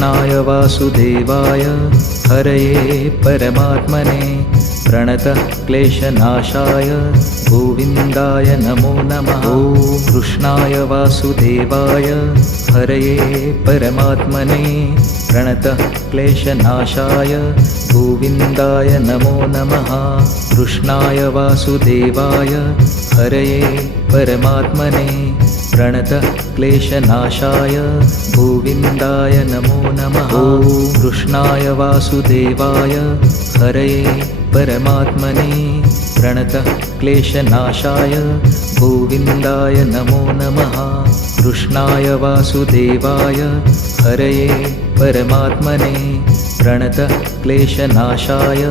कृष्णाय वासुदेवाय हरये परमात्मने प्रणतः क्लेशनाशाय गोविन्दाय नमो नमः। ॐ कृष्णाय वासुदेवाय हरये परमात्मने प्रणतः क्लेशनाशाय गोविन्दाय नमो नमः। कृष्णाय वासुदेवाय हरये परमात्मने प्रणतः क्लेशनाशाय गोविन्दाय नमो नमः। ॐ कृष्णाय वासुदेवाय हरये परमात्मने प्रणतः क्लेशनाशाय गोविन्दाय नमो नमः। कृष्णाय वासुदेवाय हरये परमात्मने प्रणतः क्लेशनाशाय